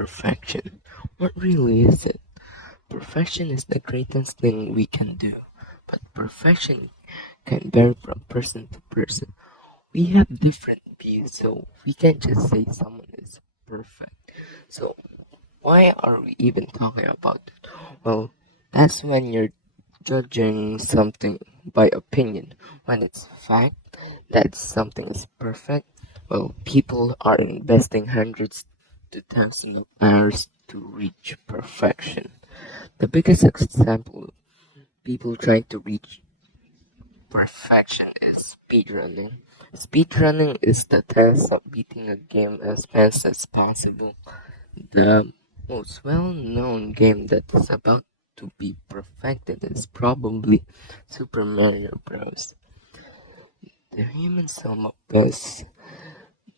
Perfection. What really is it? Perfection is the greatest thing we can do, but perfection can vary from person to person. We have different views, so we can't just say someone is perfect. So, why are we even talking about it? Well, that's when you're judging something by opinion. When it's fact that something is perfect, well, people are investing hundreds to thousands of hours to reach perfection. The biggest example of people trying to reach perfection is speedrunning. Speedrunning is the test of beating a game as fast as possible. The most well-known game that is about to be perfected is probably Super Mario Bros. The human sum of best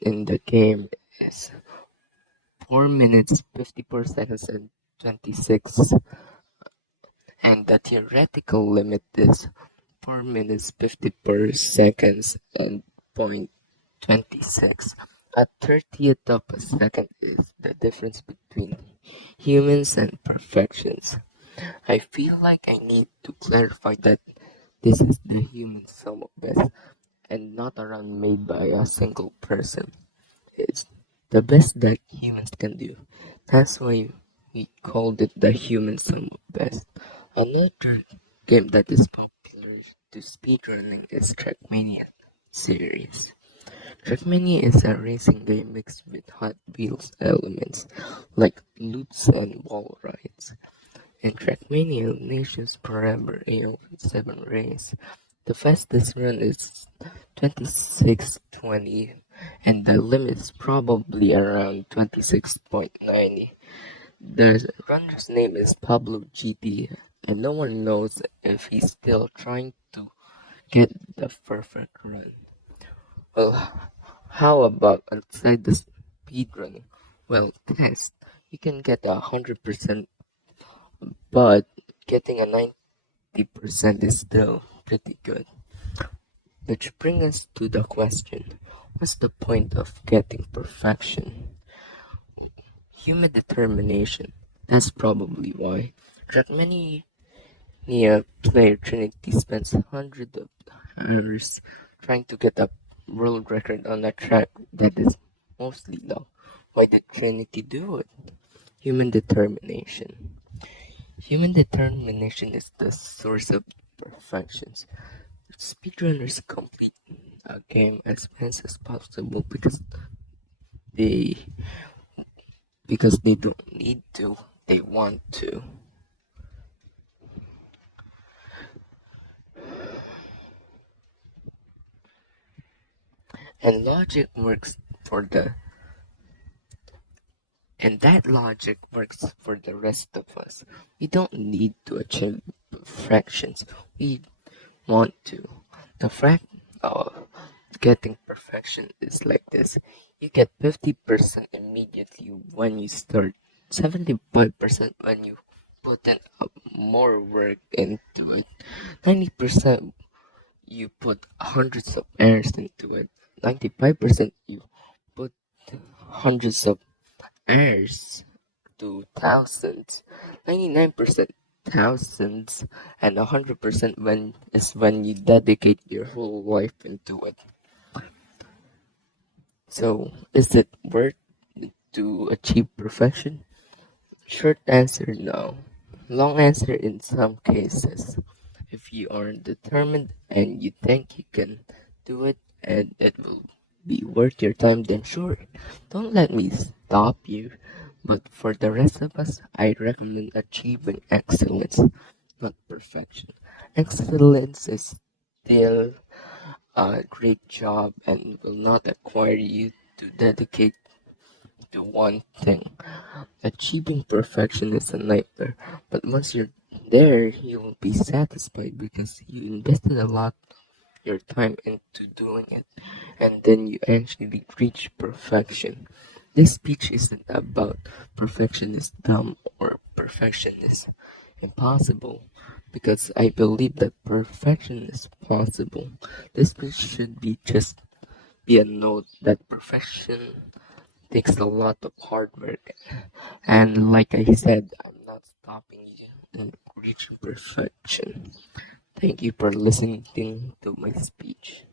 in the game is 4 minutes 54 seconds and 26, and the theoretical limit is 4 minutes 54 seconds and point 26. A 30th of a second is the difference between humans and perfections. I feel like I need to clarify that this is the human sum of best and not a run made by a single person. It's the best that humans can do. That's why we called it the human sum of best. Another game that is popular to speedrunning is Trackmania series. Trackmania is a racing game mixed with Hot Wheels elements like loops and wall rides. In Trackmania, Nations Forever AO7 race, the fastest run is 26:20 and the limit is probably around 26.90. The runner's name is Pablo GT and no one knows if he's still trying to get the perfect run. Well, how about outside the speedrunning? Well, test. You can get 100%, but getting a 90% is still pretty good. Which brings us to the question, what's the point of getting perfection? Human determination. That's probably why. Trackmania player Trinity spends hundreds of hours trying to get a world record on a track that is mostly long. Why did Trinity do it? Human determination. Human determination is the source of perfections. Speedrunners complete a game as fast as possible they because they don't need to, they want to. And logic works for the and that logic works for the rest of us. We don't need to achieve perfections. We want to. The fact of getting perfection is like this. You get 50% immediately when you start, 75% when you put in more work into it, 90% you put hundreds of hours into it, 95% you put hundreds of hours to thousands, 99% thousands, and 100% when you dedicate your whole life into it. So, is it worth to achieve perfection? Short answer, no. Long answer, in some cases. If you are determined and you think you can do it and it will be worth your time, then sure. Don't let me stop you. But for the rest of us, I recommend achieving excellence, not perfection. Excellence is still a great job and will not require you to dedicate to one thing. Achieving perfection is a nightmare, but once you're there, you will be satisfied because you invested a lot of your time into doing it, and then you actually reach perfection. This speech isn't about perfection is dumb or perfection is impossible, because I believe that perfection is possible. This speech should be just be a note that perfection takes a lot of hard work. And like I said, I'm not stopping you in reaching perfection. Thank you for listening to my speech.